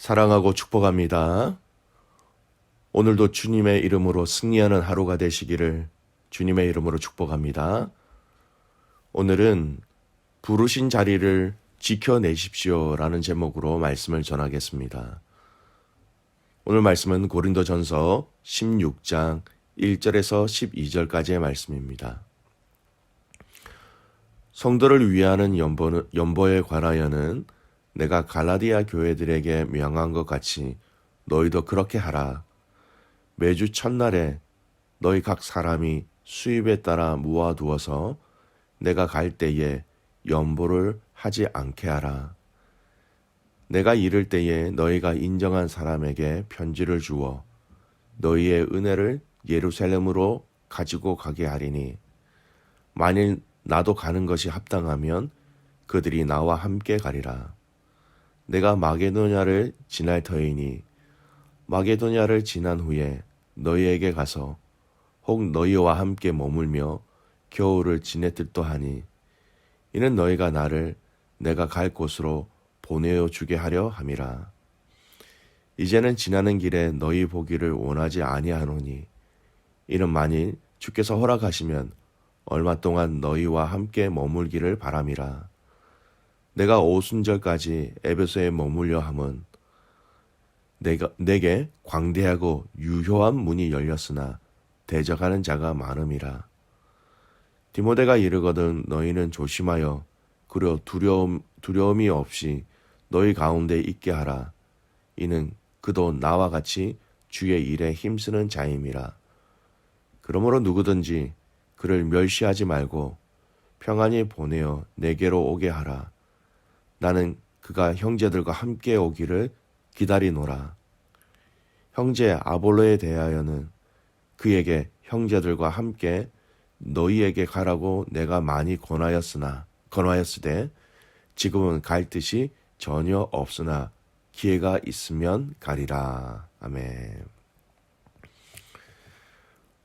사랑하고 축복합니다. 오늘도 주님의 이름으로 승리하는 하루가 되시기를 주님의 이름으로 축복합니다. 오늘은 부르신 자리를 지켜내십시오 라는 제목으로 말씀을 전하겠습니다. 오늘 말씀은 고린도전서 16장 1절에서 12절까지의 말씀입니다. 성도를 위하는 연보에 관하여는 내가 갈라디아 교회들에게 명한 것 같이 너희도 그렇게 하라. 매주 첫날에 너희 각 사람이 수입에 따라 모아두어서 내가 갈 때에 연보를 하지 않게 하라. 내가 이를 때에 너희가 인정한 사람에게 편지를 주어 너희의 은혜를 예루살렘으로 가지고 가게 하리니 만일 나도 가는 것이 합당하면 그들이 나와 함께 가리라. 내가 마게도냐를 지날 터이니 마게도냐를 지난 후에 너희에게 가서 혹 너희와 함께 머물며 겨울을 지냈듯도 하니 이는 너희가 나를 내가 갈 곳으로 보내어 주게 하려 함이라. 이제는 지나는 길에 너희 보기를 원하지 아니하노니 이는 만일 주께서 허락하시면 얼마 동안 너희와 함께 머물기를 바람이라. 내가 오순절까지 에베소에 머물려 함은 내게 광대하고 유효한 문이 열렸으나 대적하는 자가 많음이라. 디모데가 이르거든 너희는 조심하여 그려 두려움이 없이 너희 가운데 있게 하라. 이는 그도 나와 같이 주의 일에 힘쓰는 자임이라. 그러므로 누구든지 그를 멸시하지 말고 평안히 보내어 내게로 오게 하라. 나는 그가 형제들과 함께 오기를 기다리노라. 형제 아볼로에 대하여는 그에게 형제들과 함께 너희에게 가라고 내가 많이 권하였으되 지금은 갈 뜻이 전혀 없으나 기회가 있으면 가리라. 아멘.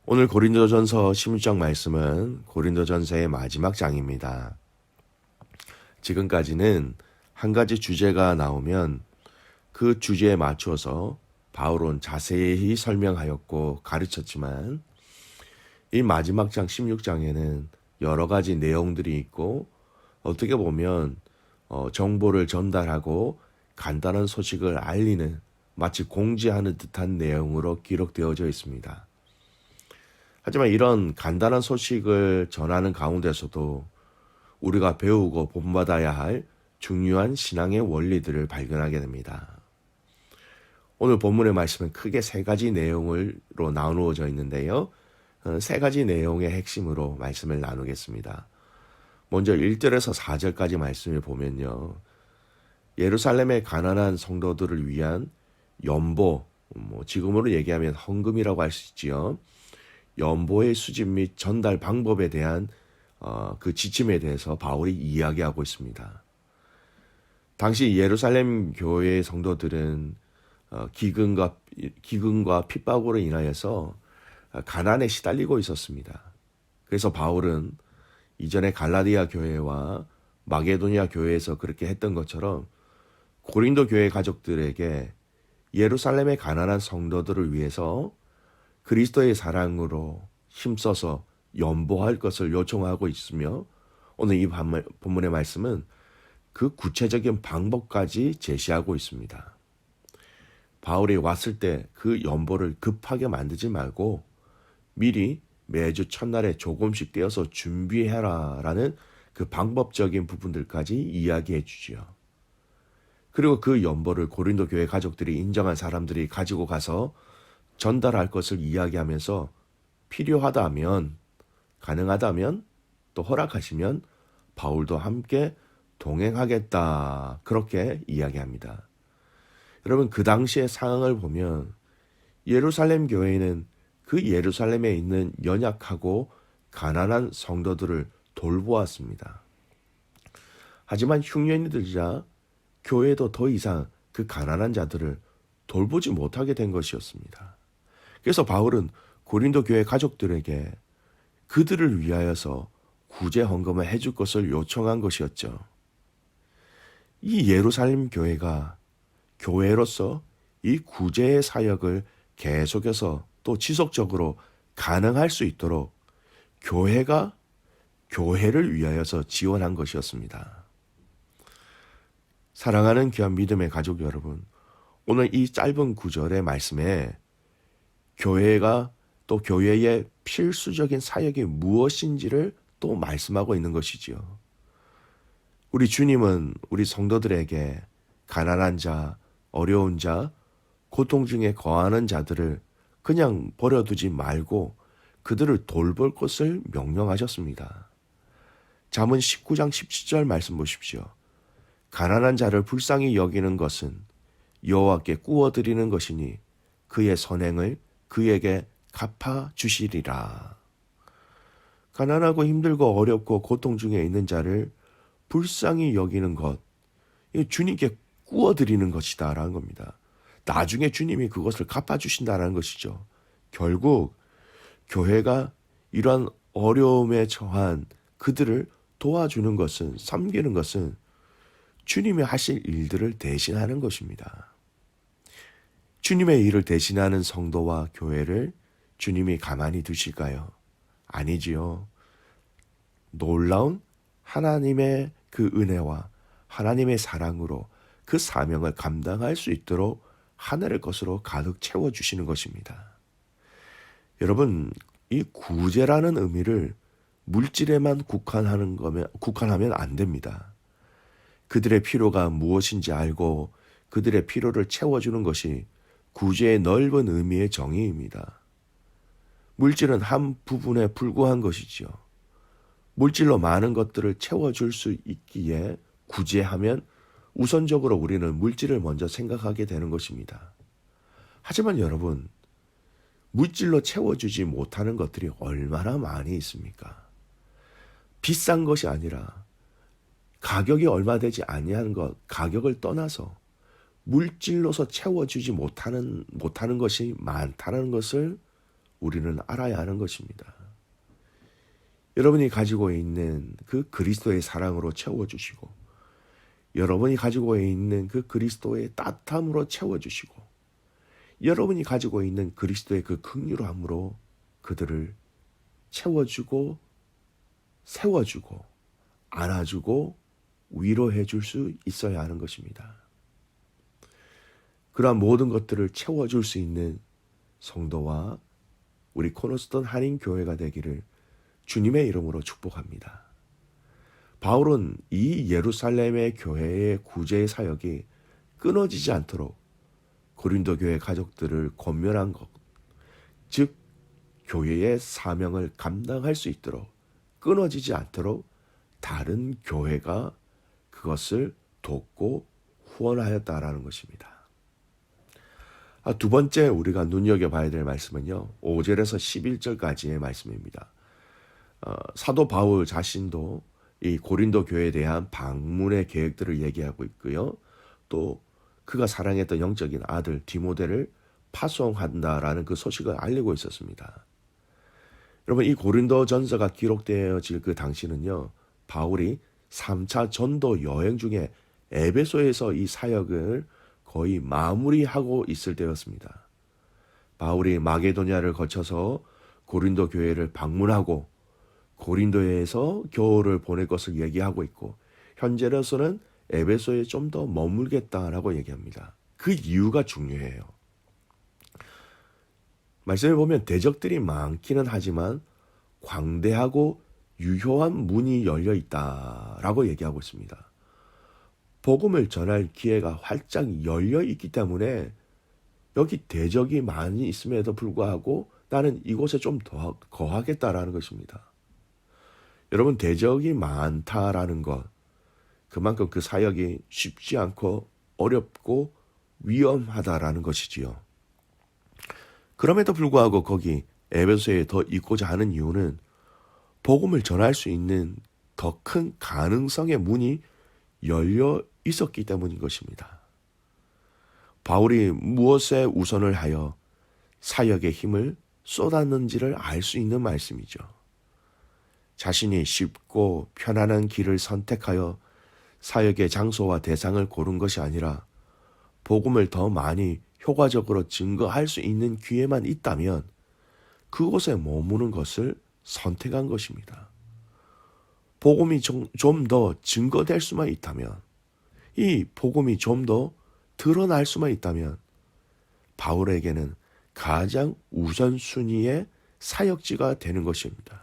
오늘 고린도전서 16장 말씀은 고린도전서의 마지막 장입니다. 지금까지는 한 가지 주제가 나오면 그 주제에 맞춰서 바울은 자세히 설명하였고 가르쳤지만 이 마지막 장 16장에는 여러 가지 내용들이 있고 어떻게 보면 정보를 전달하고 간단한 소식을 알리는 마치 공지하는 듯한 내용으로 기록되어져 있습니다. 하지만 이런 간단한 소식을 전하는 가운데서도 우리가 배우고 본받아야 할 중요한 신앙의 원리들을 발견하게 됩니다. 오늘 본문의 말씀은 크게 세 가지 내용으로 나누어져 있는데요. 세 가지 내용의 핵심으로 말씀을 나누겠습니다. 먼저 1절에서 4절까지 말씀을 보면요. 예루살렘의 가난한 성도들을 위한 연보, 지금으로 얘기하면 헌금이라고 할 수 있지요. 연보의 수집 및 전달 방법에 대한 그 지침에 대해서 바울이 이야기하고 있습니다. 당시 예루살렘 교회의 성도들은 기근과 핍박으로 인하여서 가난에 시달리고 있었습니다. 그래서 바울은 이전에 갈라디아 교회와 마게도냐 교회에서 그렇게 했던 것처럼 고린도 교회 가족들에게 예루살렘의 가난한 성도들을 위해서 그리스도의 사랑으로 힘써서 연보할 것을 요청하고 있으며 오늘 이 본문의 말씀은 그 구체적인 방법까지 제시하고 있습니다. 바울이 왔을 때 그 연보를 급하게 만들지 말고 미리 매주 첫날에 조금씩 떼어서 준비해라 라는 그 방법적인 부분들까지 이야기해 주지요. 그리고 그 연보를 고린도 교회 가족들이 인정한 사람들이 가지고 가서 전달할 것을 이야기하면서 필요하다면 가능하다면 또 허락하시면 바울도 함께 동행하겠다 그렇게 이야기합니다. 여러분 그 당시의 상황을 보면 예루살렘 교회는 그 예루살렘에 있는 연약하고 가난한 성도들을 돌보았습니다. 하지만 흉년이 들자 교회도 더 이상 그 가난한 자들을 돌보지 못하게 된 것이었습니다. 그래서 바울은 고린도 교회 가족들에게 그들을 위하여서 구제 헌금을 해줄 것을 요청한 것이었죠. 이 예루살렘 교회가 교회로서 이 구제의 사역을 계속해서 또 지속적으로 가능할 수 있도록 교회가 교회를 위하여서 지원한 것이었습니다. 사랑하는 귀한 믿음의 가족 여러분, 오늘 이 짧은 구절의 말씀에 교회가 또 교회의 필수적인 사역이 무엇인지를 또 말씀하고 있는 것이지요. 우리 주님은 우리 성도들에게 가난한 자, 어려운 자, 고통 중에 거하는 자들을 그냥 버려두지 말고 그들을 돌볼 것을 명령하셨습니다. 잠언 19장 17절 말씀 보십시오. 가난한 자를 불쌍히 여기는 것은 여호와께 꾸어드리는 것이니 그의 선행을 그에게 갚아 주시리라. 가난하고 힘들고 어렵고 고통 중에 있는 자를 불쌍히 여기는 것, 이거 주님께 꾸어드리는 것이다 라는 겁니다. 나중에 주님이 그것을 갚아주신다는 것이죠. 결국 교회가 이러한 어려움에 처한 그들을 도와주는 것은, 섬기는 것은 주님이 하실 일들을 대신하는 것입니다. 주님의 일을 대신하는 성도와 교회를 주님이 가만히 두실까요? 아니지요. 놀라운 하나님의 그 은혜와 하나님의 사랑으로 그 사명을 감당할 수 있도록 하늘의 것으로 가득 채워주시는 것입니다. 여러분, 이 구제라는 의미를 물질에만 국한하면 안 됩니다. 그들의 필요가 무엇인지 알고 그들의 필요를 채워주는 것이 구제의 넓은 의미의 정의입니다. 물질은 한 부분에 불과한 것이지요. 물질로 많은 것들을 채워줄 수 있기에 구제하면 우선적으로 우리는 물질을 먼저 생각하게 되는 것입니다. 하지만 여러분, 물질로 채워주지 못하는 것들이 얼마나 많이 있습니까? 비싼 것이 아니라 가격이 얼마 되지 아니한 것, 가격을 떠나서 물질로서 채워주지 못하는 것이 많다는 것을 우리는 알아야 하는 것입니다. 여러분이 가지고 있는 그 그리스도의 사랑으로 채워주시고, 여러분이 가지고 있는 그 그리스도의 따뜻함으로 채워주시고, 여러분이 가지고 있는 그리스도의 그 긍휼함으로 그들을 채워주고, 세워주고, 안아주고, 위로해 줄 수 있어야 하는 것입니다. 그러한 모든 것들을 채워줄 수 있는 성도와 우리 코너스톤 한인교회가 되기를 주님의 이름으로 축복합니다. 바울은 이 예루살렘의 교회의 구제의 사역이 끊어지지 않도록 고린도 교회 가족들을 권면한 것, 즉 교회의 사명을 감당할 수 있도록 끊어지지 않도록 다른 교회가 그것을 돕고 후원하였다라는 것입니다. 두 번째 우리가 눈여겨봐야 될 말씀은요, 5절에서 11절까지의 말씀입니다. 사도 바울 자신도 이 고린도 교회에 대한 방문의 계획들을 얘기하고 있고요. 또 그가 사랑했던 영적인 아들 디모데를 파송한다라는 그 소식을 알리고 있었습니다. 여러분, 이 고린도 전서가 기록되어질 그 당시는요, 바울이 3차 전도 여행 중에 에베소에서 이 사역을 거의 마무리하고 있을 때였습니다. 바울이 마게도냐를 거쳐서 고린도 교회를 방문하고 고린도에서 겨울을 보낼 것을 얘기하고 있고, 현재로서는 에베소에 좀 더 머물겠다라고 얘기합니다. 그 이유가 중요해요. 말씀에 보면 대적들이 많기는 하지만 광대하고 유효한 문이 열려 있다라고 얘기하고 있습니다. 복음을 전할 기회가 활짝 열려 있기 때문에 여기 대적이 많이 있음에도 불구하고 나는 이곳에 좀 더 거하겠다라는 것입니다. 여러분, 대적이 많다라는 것, 그만큼 그 사역이 쉽지 않고 어렵고 위험하다라는 것이지요. 그럼에도 불구하고 거기 에베소에 더 있고자 하는 이유는 복음을 전할 수 있는 더 큰 가능성의 문이 열려 있었기 때문인 것입니다. 바울이 무엇에 우선을 하여 사역의 힘을 쏟았는지를 알 수 있는 말씀이죠. 자신이 쉽고 편안한 길을 선택하여 사역의 장소와 대상을 고른 것이 아니라 복음을 더 많이 효과적으로 증거할 수 있는 기회만 있다면 그곳에 머무는 것을 선택한 것입니다. 복음이 좀 더 증거될 수만 있다면, 이 복음이 좀 더 드러날 수만 있다면 바울에게는 가장 우선순위의 사역지가 되는 것입니다.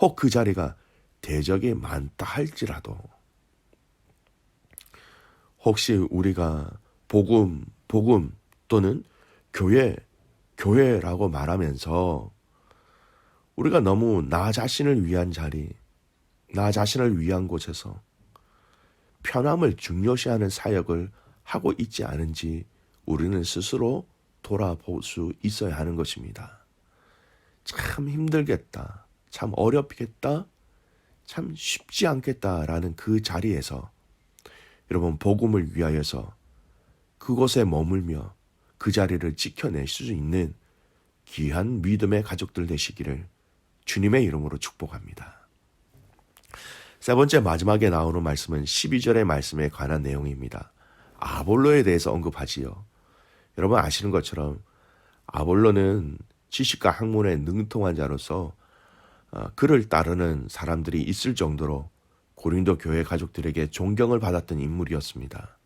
혹 그 자리가 대적이 많다 할지라도, 혹시 우리가 복음 또는 교회라고 말하면서 우리가 너무 나 자신을 위한 자리, 나 자신을 위한 곳에서 편함을 중요시하는 사역을 하고 있지 않은지 우리는 스스로 돌아볼 수 있어야 하는 것입니다. 참 힘들겠다, 참 어렵겠다, 참 쉽지 않겠다라는 그 자리에서 여러분 복음을 위하여서 그곳에 머물며 그 자리를 지켜낼 수 있는 귀한 믿음의 가족들 되시기를 주님의 이름으로 축복합니다. 세 번째 마지막에 나오는 말씀은 12절의 말씀에 관한 내용입니다. 아볼로에 대해서 언급하지요. 여러분 아시는 것처럼 아볼로는 지식과 학문에 능통한 자로서 그를 따르는 사람들이 있을 정도로 고린도 교회 가족들에게 존경을 받았던 인물이었습니다.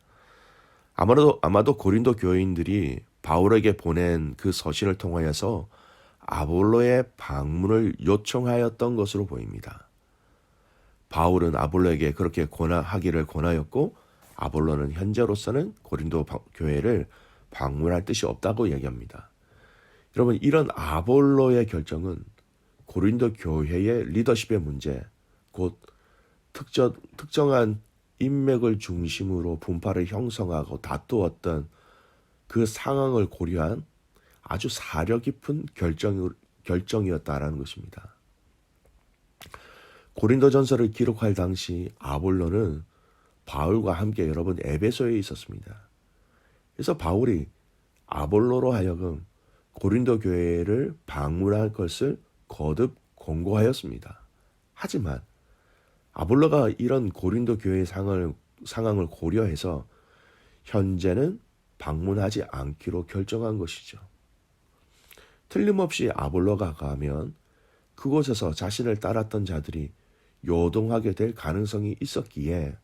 아마도 고린도 교인들이 바울에게 보낸 그 서신을 통하여서 아볼로의 방문을 요청하였던 것으로 보입니다. 바울은 아볼로에게 그렇게 하기를 권하였고 아볼로는 현재로서는 고린도 교회를 방문할 뜻이 없다고 얘기합니다. 여러분 이런 아볼로의 결정은 고린도 교회의 리더십의 문제, 곧 특정한 인맥을 중심으로 분파를 형성하고 다투었던 그 상황을 고려한 아주 사려 깊은 결정이었다라는 것입니다. 고린도전서를 기록할 당시 아볼로는 바울과 함께 여러분 에베소에 있었습니다. 그래서 바울이 아볼로로 하여금 고린도 교회를 방문할 것을 거듭 권고하였습니다. 하지만 아볼로가 이런 고린도 교회의 상황을 고려해서 현재는 방문하지 않기로 결정한 것이죠. 틀림없이 아볼로가 가면 그곳에서 자신을 따랐던 자들이 요동하게 될 가능성이 있었기에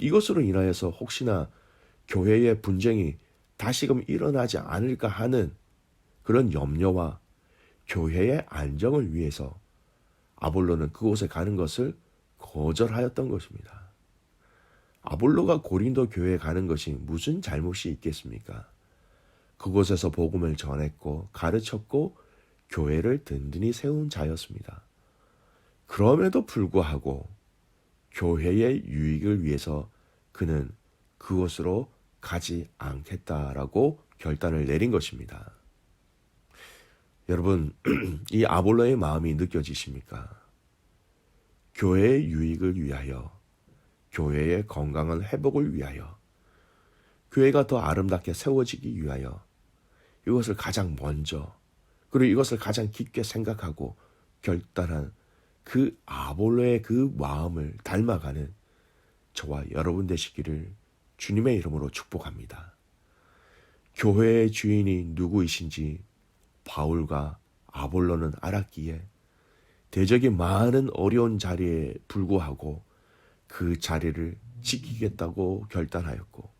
이것으로 인하여서 혹시나 교회의 분쟁이 다시금 일어나지 않을까 하는 그런 염려와 교회의 안정을 위해서 아볼로는 그곳에 가는 것을 거절하였던 것입니다. 아볼로가 고린도 교회에 가는 것이 무슨 잘못이 있겠습니까? 그곳에서 복음을 전했고 가르쳤고 교회를 든든히 세운 자였습니다. 그럼에도 불구하고 교회의 유익을 위해서 그는 그곳으로 가지 않겠다라고 결단을 내린 것입니다. 여러분, 이 아볼로의 마음이 느껴지십니까? 교회의 유익을 위하여, 교회의 건강한 회복을 위하여, 교회가 더 아름답게 세워지기 위하여 이것을 가장 먼저 그리고 이것을 가장 깊게 생각하고 결단한 그 아볼로의 그 마음을 닮아가는 저와 여러분 되시기를 주님의 이름으로 축복합니다. 교회의 주인이 누구이신지 바울과 아볼로는 알았기에 대적이 많은 어려운 자리에 불구하고 그 자리를 지키겠다고 결단하였고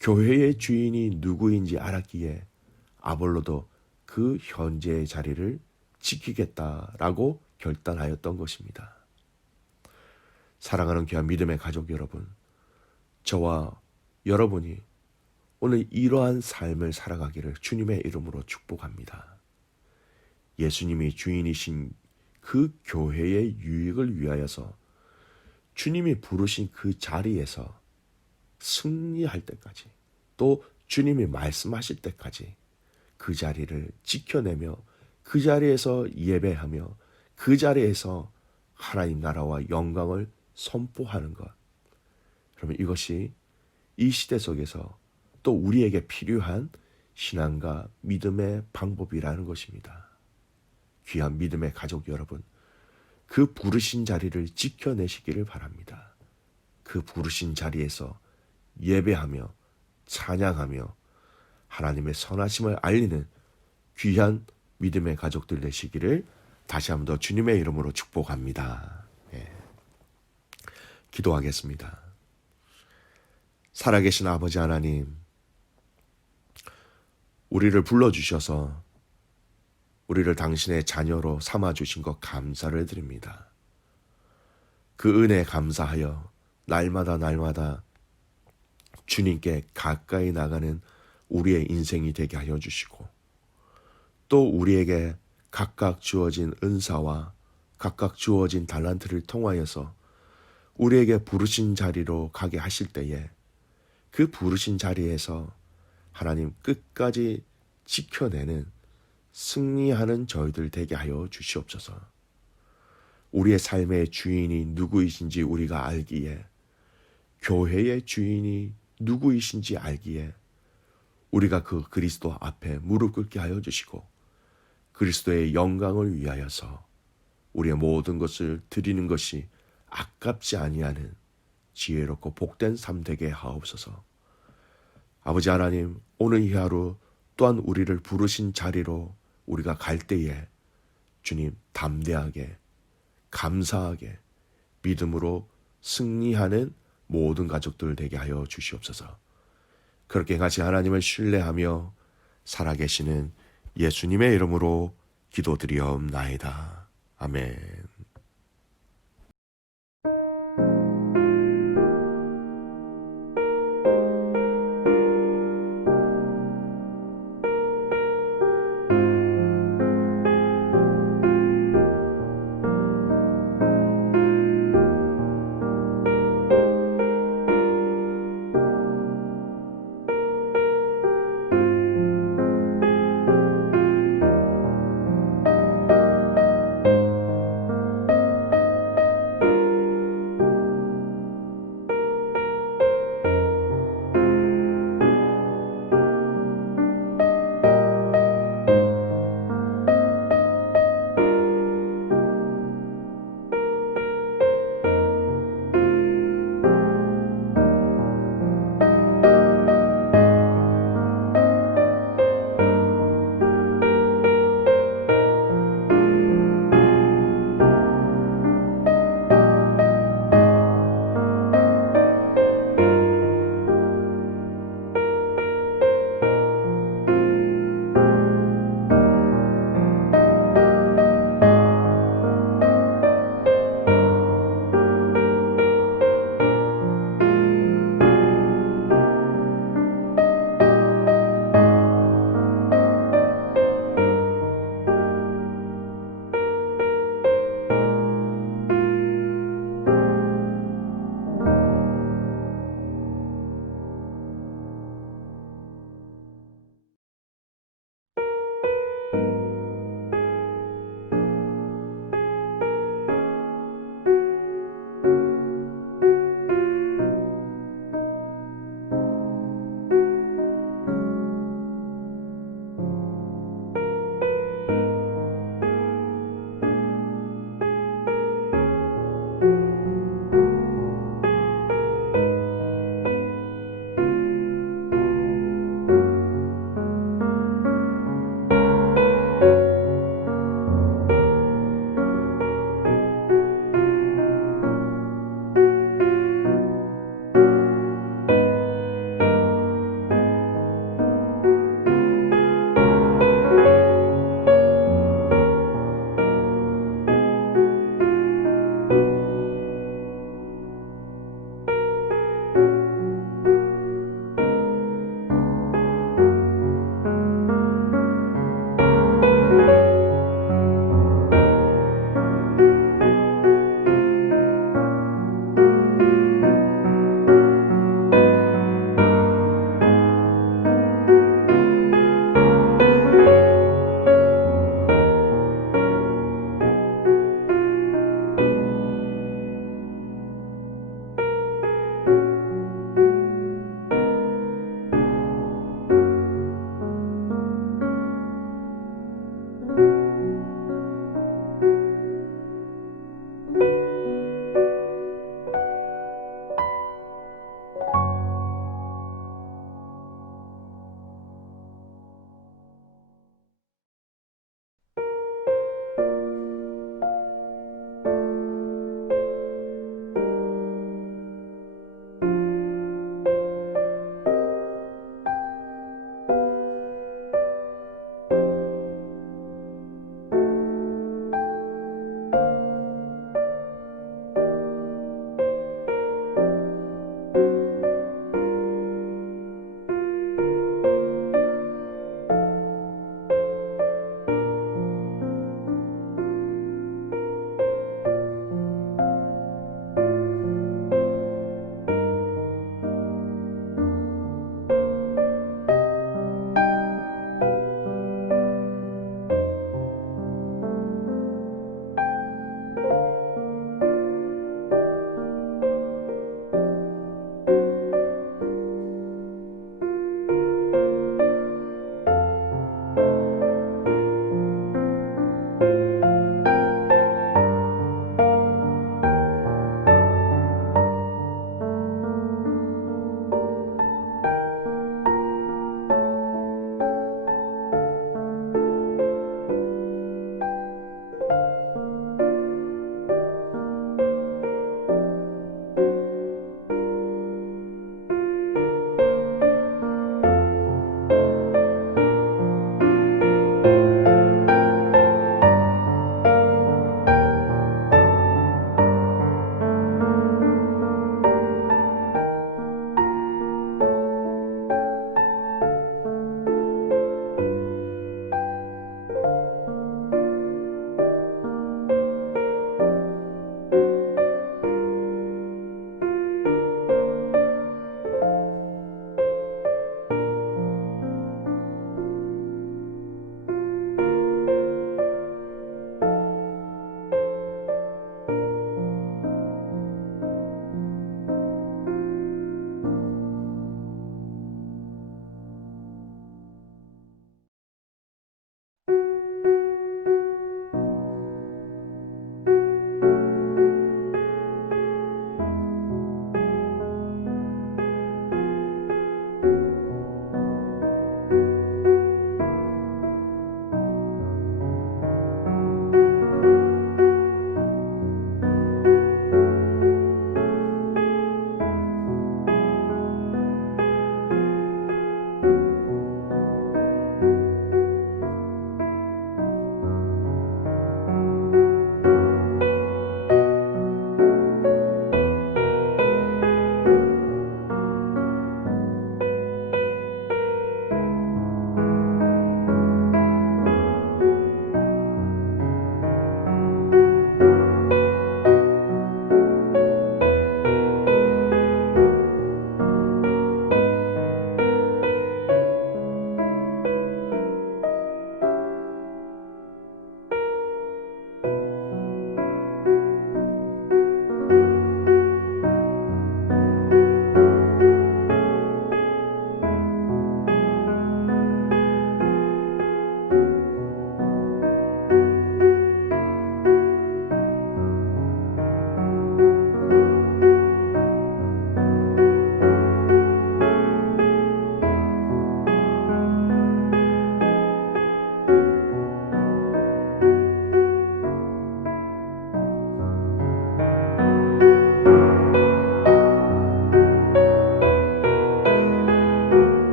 교회의 주인이 누구인지 알았기에 아볼로도 그 현재의 자리를 지키겠다라고 결단하였던 것입니다. 사랑하는 귀한 믿음의 가족 여러분, 저와 여러분이 오늘 이러한 삶을 살아가기를 주님의 이름으로 축복합니다. 예수님이 주인이신 그 교회의 유익을 위하여서 주님이 부르신 그 자리에서 승리할 때까지 또 주님이 말씀하실 때까지 그 자리를 지켜내며 그 자리에서 예배하며 그 자리에서 하나님 나라와 영광을 선포하는 것. 그러면 이것이 이 시대 속에서 또 우리에게 필요한 신앙과 믿음의 방법이라는 것입니다. 귀한 믿음의 가족 여러분, 그 부르신 자리를 지켜내시기를 바랍니다. 그 부르신 자리에서 예배하며 찬양하며 하나님의 선하심을 알리는 귀한 믿음의 가족들 되시기를 다시 한 번 더 주님의 이름으로 축복합니다. 예. 기도하겠습니다. 살아계신 아버지 하나님, 우리를 불러주셔서 우리를 당신의 자녀로 삼아주신 것 감사를 드립니다. 그 은혜에 감사하여 날마다 주님께 가까이 나가는 우리의 인생이 되게 하여 주시고, 또 우리에게 각각 주어진 은사와 각각 주어진 달란트를 통하여서 우리에게 부르신 자리로 가게 하실 때에 그 부르신 자리에서 하나님 끝까지 지켜내는 승리하는 저희들 되게 하여 주시옵소서. 우리의 삶의 주인이 누구이신지 우리가 알기에, 교회의 주인이 누구이신지 알기에 우리가 그 그리스도 앞에 무릎 꿇게 하여 주시고, 그리스도의 영광을 위하여서 우리의 모든 것을 드리는 것이 아깝지 아니하는 지혜롭고 복된 삶 되게 하옵소서. 아버지 하나님, 오늘 이 하루 또한 우리를 부르신 자리로 우리가 갈 때에 주님 담대하게, 감사하게, 믿음으로 승리하는 모든 가족들 되게 하여 주시옵소서. 그렇게 같이 하나님을 신뢰하며 살아계시는 예수님의 이름으로 기도드리옵나이다. 아멘.